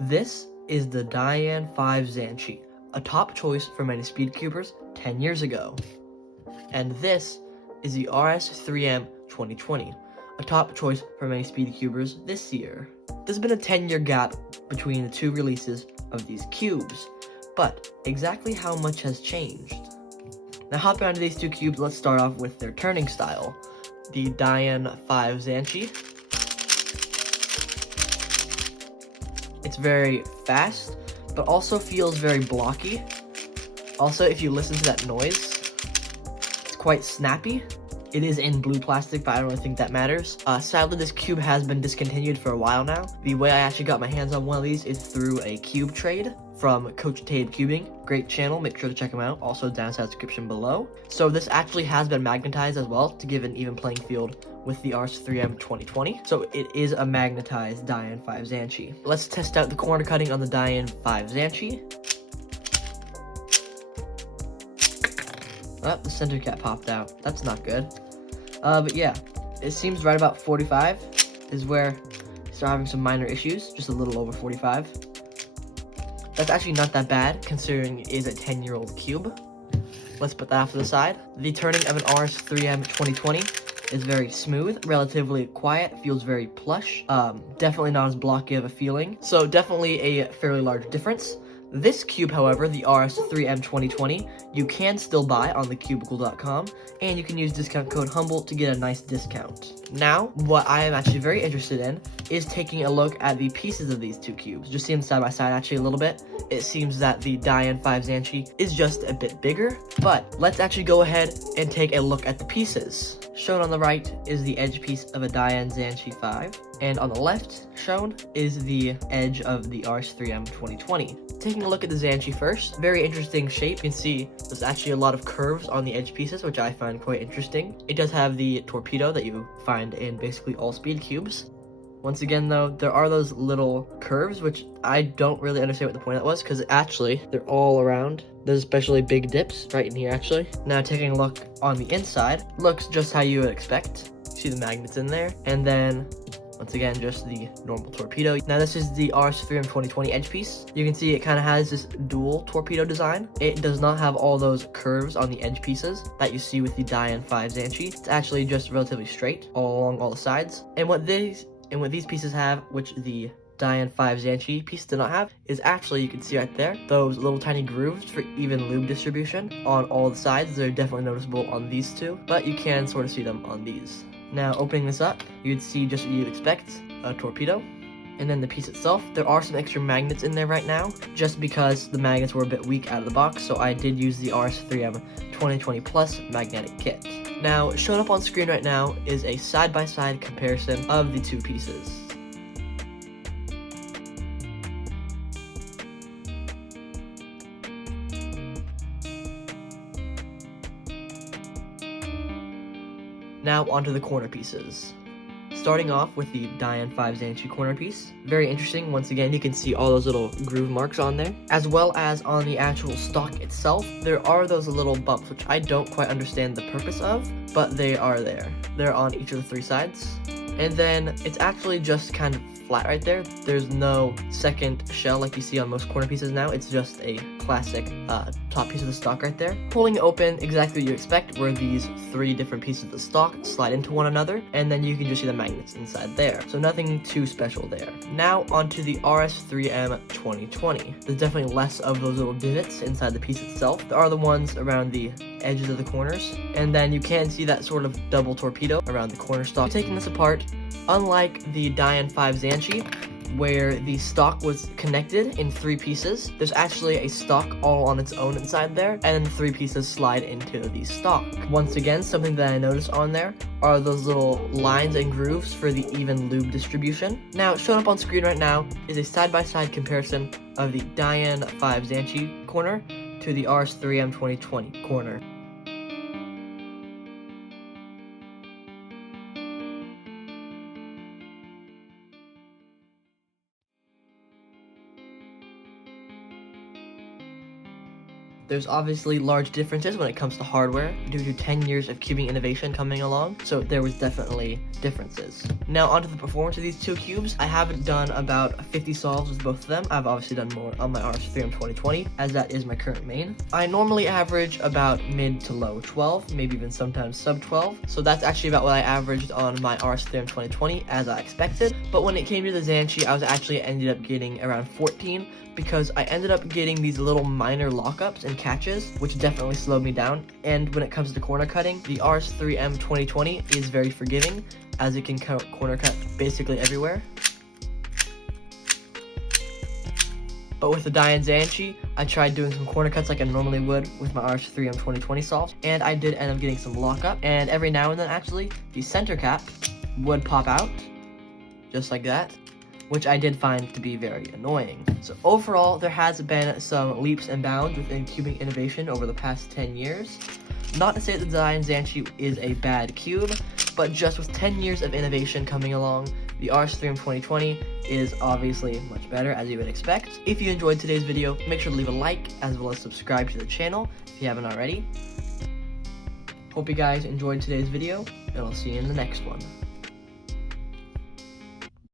This is the Diane 5 Zanchi, a top choice for many speedcubers 10 years ago. And this is the RS3M 2020, a top choice for many speedcubers this year. There's been a 10-year gap between the two releases of these cubes, but exactly how much has changed? Now hopping onto these two cubes, let's start off with their turning style. The Diane 5 Zanchi. It's very fast, but also feels very blocky. Also, if you listen to that noise, it's quite snappy. It is in blue plastic, but I don't really think that matters. Sadly, this cube has been discontinued for a while now. The way I actually got my hands on one of these is through a cube trade from Coach Speedcubing. Great channel, make sure to check him out. Also down in the description below. So this actually has been magnetized as well to give an even playing field with the RS3M 2020. So it is a magnetized Diane 5 Zanchi. Let's test out the corner cutting on the Diane 5 Zanchi. Oh, the center cap popped out. That's not good. But yeah, it seems right about 45 is where you start having some minor issues, just a little over 45. That's actually not that bad, considering it is a 10-year-old cube. Let's put that off to the side. The turning of an RS3M 2020 is very smooth, relatively quiet, feels very plush. Definitely not as blocky of a feeling, so definitely a fairly large difference. This cube, however, the RS3M 2020, you can still buy on thecubicle.com, and you can use discount code HUMBLE to get a nice discount. Now, what I am actually very interested in is taking a look at the pieces of these two cubes. Just see them side by side actually a little bit. It seems that the Diane 5 Zanchi is just a bit bigger, but let's actually go ahead and take a look at the pieces. Shown on the right is the edge piece of a Diane Zanchi 5, and on the left shown is the edge of the RS3M 2020. Taking a look at the Zanchi first, very interesting shape. You can see there's actually a lot of curves on the edge pieces, which I find quite interesting. It does have the torpedo that you find in basically all speed cubes. Once again though, there are those little curves, which I don't really understand what the point of that was, because actually they're all around. There's especially big dips right in here actually. Now taking a look on the inside, looks just how you would expect. See the magnets in there, and then once again, just the normal torpedo. Now this is the RS3M 2020 edge piece. You can see it kind of has this dual torpedo design. It does not have all those curves on the edge pieces that you see with the Diane 5 Zanchi. It's actually just relatively straight all along all the sides. And what these pieces have, which the Diane 5 Zanchi piece did not have, is actually, you can see right there, those little tiny grooves for even lube distribution on all the sides. They're definitely noticeable on these two, but you can sort of see them on these. Now opening this up, you'd see just what you'd expect, a torpedo. And then the piece itself, there are some extra magnets in there right now, just because the magnets were a bit weak out of the box, so I did use the RS3M 2020 Plus magnetic kit. Now, shown up on screen right now is a side-by-side comparison of the two pieces. Now onto the corner pieces. Starting off with the Diane 5 Zanchi corner piece. Very interesting. Once again, you can see all those little groove marks on there. As well as on the actual stock itself, there are those little bumps, which I don't quite understand the purpose of, but they are there. They're on each of the three sides. And then it's actually just kind of flat right there. There's no second shell like you see on most corner pieces now. It's just a classic top piece of the stock right there. Pulling it open, exactly what you expect, where these three different pieces of the stock slide into one another, and then you can just see the magnets inside there. So nothing too special there. Now onto the RS3M 2020. There's definitely less of those little divots inside the piece itself. There are the ones around the edges of the corners, and then you can see that sort of double torpedo around the corner stock. Taking this apart, unlike the Diane 5 Zanchi, where the stock was connected in three pieces, there's actually a stock all on its own inside there, and then the three pieces slide into the stock. Once again, something that I noticed on there are those little lines and grooves for the even lube distribution. Now, shown up on screen right now is a side-by-side comparison of the Diane 5 Zanchi corner to the RS3M 2020 corner. There's obviously large differences when it comes to hardware due to 10 years of cubing innovation coming along, so there was definitely differences. Now onto the performance of these two cubes. I haven't done about 50 solves with both of them. I've obviously done more on my RS3M 2020, as that is my current main. I normally average about mid to low 12, maybe even sometimes sub 12, so that's actually about what I averaged on my RS3M 2020 as I expected. But when it came to the Zanchi, I was actually ended up getting around 14 because I ended up getting these little minor lockups and catches, which definitely slowed me down. And when it comes to corner cutting, the RS3M 2020 is very forgiving, as it can corner cut basically everywhere. But with the Diane Zanchi, I tried doing some corner cuts like I normally would with my RS3M 2020 solves, and I did end up getting some lockup, and every now and then actually, the center cap would pop out, just like that, which I did find to be very annoying. So overall, there has been some leaps and bounds within cubing innovation over the past 10 years. Not to say that the Diane Zanchi is a bad cube, but just with 10 years of innovation coming along, the RS3M 2020 is obviously much better, as you would expect. If you enjoyed today's video, make sure to leave a like, as well as subscribe to the channel if you haven't already. Hope you guys enjoyed today's video, and I'll see you in the next one.